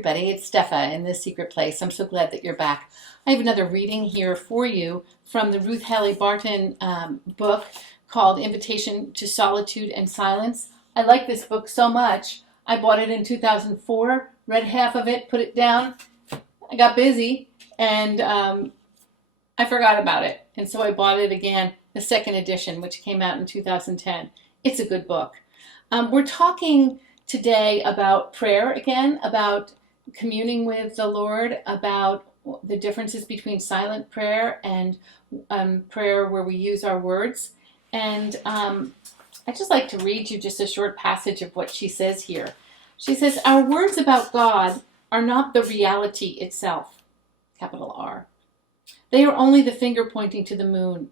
everybody, it's Steffa in This Secret Place. I'm so glad that you're back. I have another reading here for you from the Ruth Haley Barton book called Invitation to Solitude and Silence. I like this book so much. I bought it in 2004, read half of it, put it down. I got busy and I forgot about it. And so I bought it again, the second edition, which came out in 2010. It's a good book. We're talking today about prayer again, about communing with the Lord, about the differences between silent prayer and prayer where we use our words. And I'd just like to read you just a short passage of what she says here. She says, "Our words about God are not the reality itself," capital R. "They are only the finger pointing to the moon.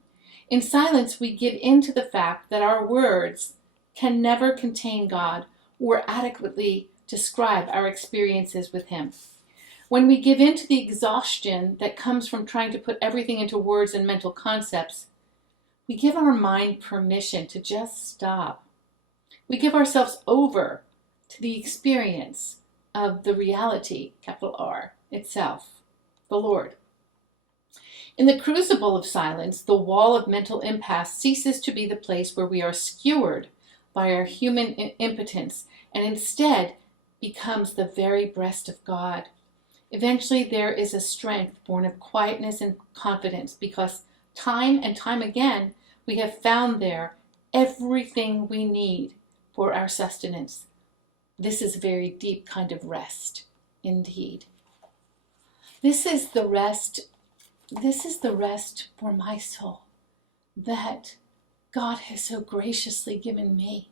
In silence, we give in to the fact that our words can never contain God or adequately describe our experiences with Him. When we give in to the exhaustion that comes from trying to put everything into words and mental concepts, we give our mind permission to just stop. We give ourselves over to the experience of the reality, capital R, itself, the Lord. In the crucible of silence, the wall of mental impasse ceases to be the place where we are skewered by our human impotence and instead becomes the very breast of God. Eventually there is a strength born of quietness and confidence because time and time again we have found there everything we need for our sustenance. This is a very deep kind of rest indeed. This is the rest for my soul that God has so graciously given me.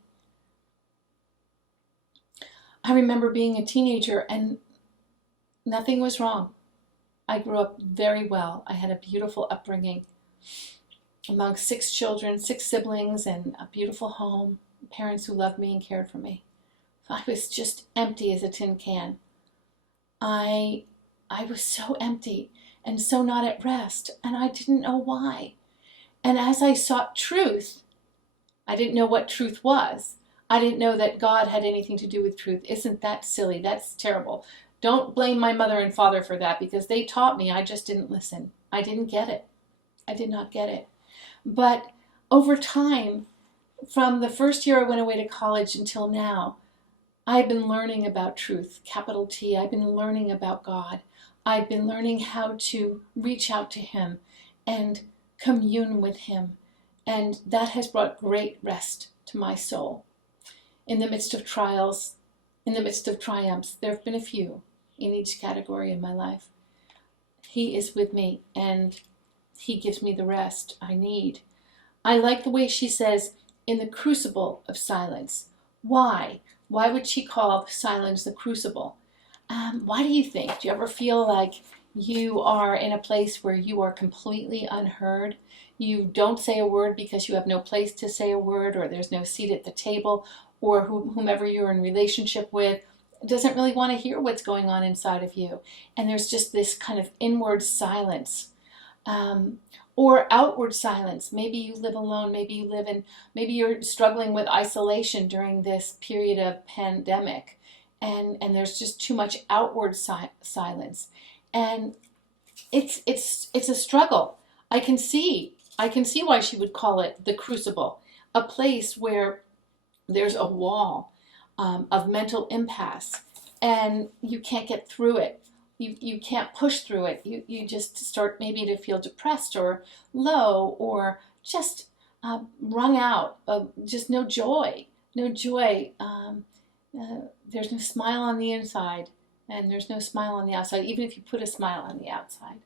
I remember being a teenager and nothing was wrong. I grew up very well. I had a beautiful upbringing among 6 children, 6 siblings, and a beautiful home, parents who loved me and cared for me. I was just empty as a tin can. I was so empty and so not at rest, and I didn't know why. And as I sought truth, I didn't know what truth was. I didn't know that God had anything to do with truth. Isn't that silly? That's terrible. Don't blame my mother and father for that because they taught me. I just didn't listen. I didn't get it. I did not get it. But over time, from the first year I went away to college until now, I've been learning about truth, capital T. I've been learning about God. I've been learning how to reach out to Him and commune with Him. And that has brought great rest to my soul. In the midst of trials, in the midst of triumphs, there have been a few in each category in my life. He is with me and He gives me the rest I need. I like the way she says, in the crucible of silence. Why? Why would she call silence the crucible? Why do you think? Do you ever feel like you are in a place where you are completely unheard? You don't say a word because you have no place to say a word, or there's no seat at the table, or whomever you're in relationship with doesn't really want to hear what's going on inside of you. And there's just this kind of inward silence. Or outward silence. Maybe you live alone, maybe you're struggling with isolation during this period of pandemic. And there's just too much outward silence. And it's a struggle. I can see why she would call it the crucible, a place where there's a wall of mental impasse and you can't get through it. You can't push through it. You just start maybe to feel depressed or low or just wrung out of just no joy. There's no smile on the inside and there's no smile on the outside, even if you put a smile on the outside.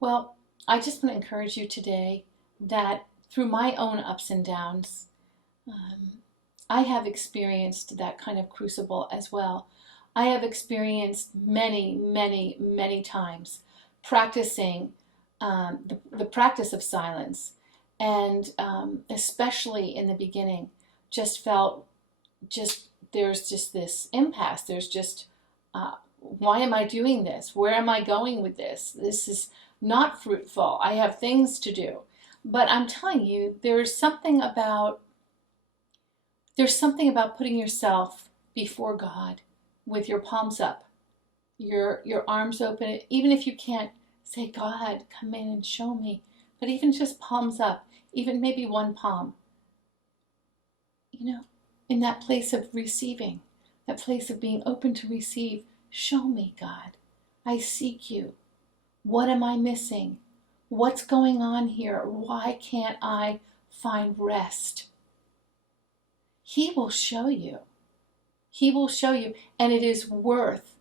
Well, I just want to encourage you today that through my own ups and downs, I have experienced that kind of crucible as well. I have experienced many, many, many times practicing the practice of silence, and especially in the beginning, there's just this impasse. There's just, why am I doing this? Where am I going with this? This is not fruitful. I have things to do. But I'm telling you, there's something about putting yourself before God with your palms up your arms open, even if you can't say, God, come in and show me, but even just palms up, even maybe one palm, in that place of receiving, that place of being open to receive. Show me, God. I seek you. What am I missing? What's going on here? Why can't I find rest? He will show you. He will show you. And it is worth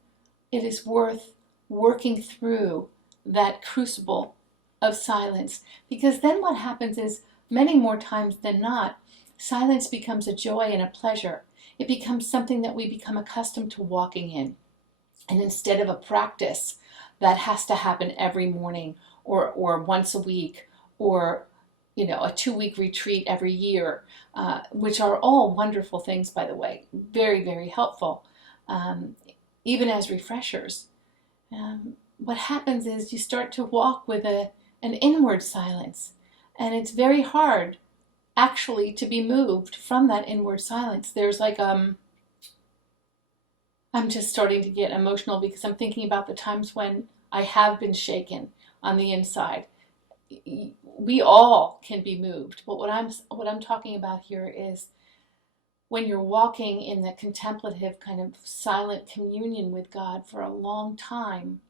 working through that crucible of silence. Because then what happens is, many more times than not, silence becomes a joy and a pleasure. It becomes something that we become accustomed to walking in. And instead of a practice that has to happen every morning or once a week, or a 2-week retreat every year, which are all wonderful things, by the way, very, very helpful, even as refreshers. What happens is you start to walk with an inward silence, and it's very hard actually to be moved from that inward silence. There's like I'm just starting to get emotional because I'm thinking about the times when I have been shaken on the inside. We all can be moved, but what I'm talking about here is when you're walking in the contemplative kind of silent communion with God for a long time,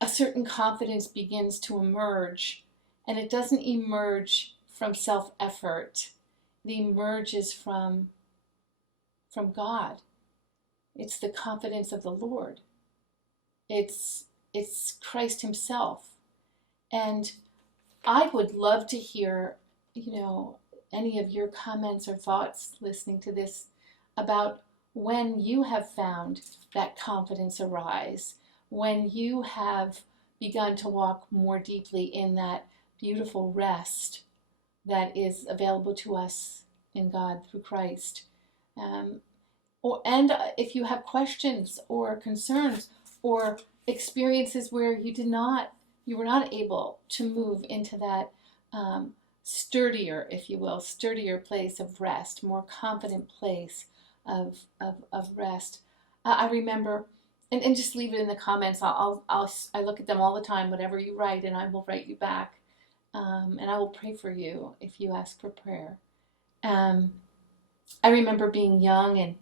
a certain confidence begins to emerge, and it doesn't emerge from self-effort. It emerges from God. It's the confidence of the Lord. It's Christ himself. And I would love to hear, any of your comments or thoughts listening to this about when you have found that confidence arise, when you have begun to walk more deeply in that beautiful rest that is available to us in God through Christ. And if you have questions or concerns or experiences where you were not able to move into that sturdier place of rest, more confident place of rest. I remember, and just leave it in the comments. I look at them all the time, whatever you write, and I will write you back. And I will pray for you if you ask for prayer. I remember being young and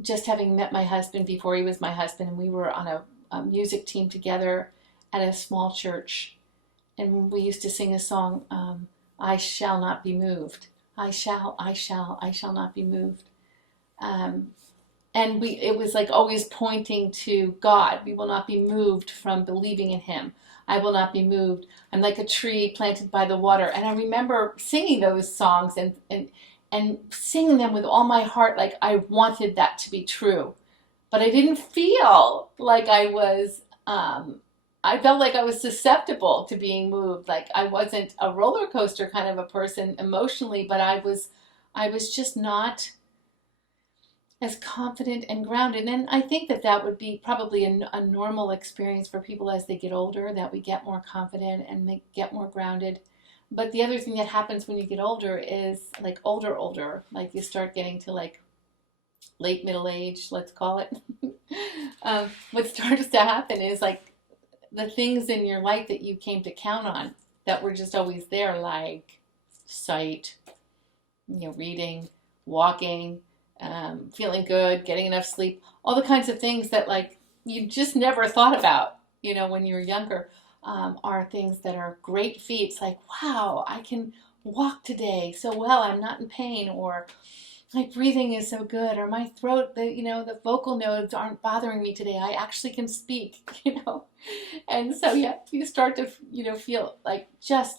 just having met my husband before he was my husband, and we were on a music team together at a small church, and we used to sing a song, I shall not be moved. I shall not be moved. And it was like always pointing to God. We will not be moved from believing in him. I will not be moved. I'm like a tree planted by the water. And I remember singing those songs and singing them with all my heart, like I wanted that to be true. But I didn't feel like I was, I felt like I was susceptible to being moved. Like I wasn't a roller coaster kind of a person emotionally, but I was just not as confident and grounded. And I think that would be probably a normal experience for people as they get older, that we get more confident and get more grounded. But the other thing that happens when you get older is like older, like you start getting to like late middle age, let's call it. What starts to happen is like the things in your life that you came to count on that were just always there, like sight, reading, walking, feeling good, getting enough sleep, all the kinds of things that like you just never thought about, when you were younger, are things that are great feats. Like, wow, I can walk today so well, I'm not in pain, or my breathing is so good, or my throat, the vocal nodes aren't bothering me today. I actually can speak, And so, yeah, you start to, feel like just,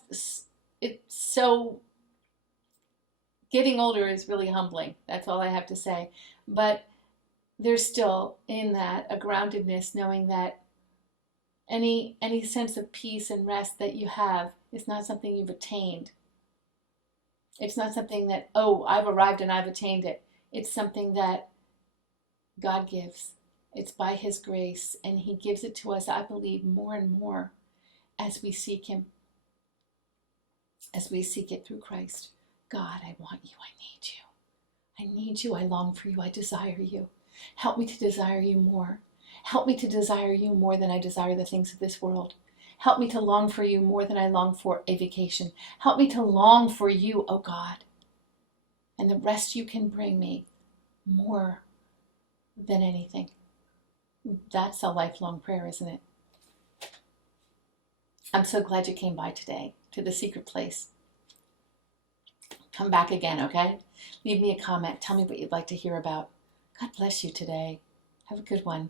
it's so, getting older is really humbling. That's all I have to say. But there's still in that a groundedness, knowing that any sense of peace and rest that you have is not something you've attained. It's not something that, oh, I've arrived and I've attained it. It's something that God gives. It's by his grace, and he gives it to us, I believe, more and more as we seek him, as we seek it through Christ. God, I want you. I need you. I need you. I long for you. I desire you. Help me to desire you more. Help me to desire you more than I desire the things of this world. Help me to long for you more than I long for a vacation. Help me to long for you, oh God. And the rest you can bring me more than anything. That's a lifelong prayer, isn't it? I'm so glad you came by today to the secret place. Come back again, okay? Leave me a comment. Tell me what you'd like to hear about. God bless you today. Have a good one.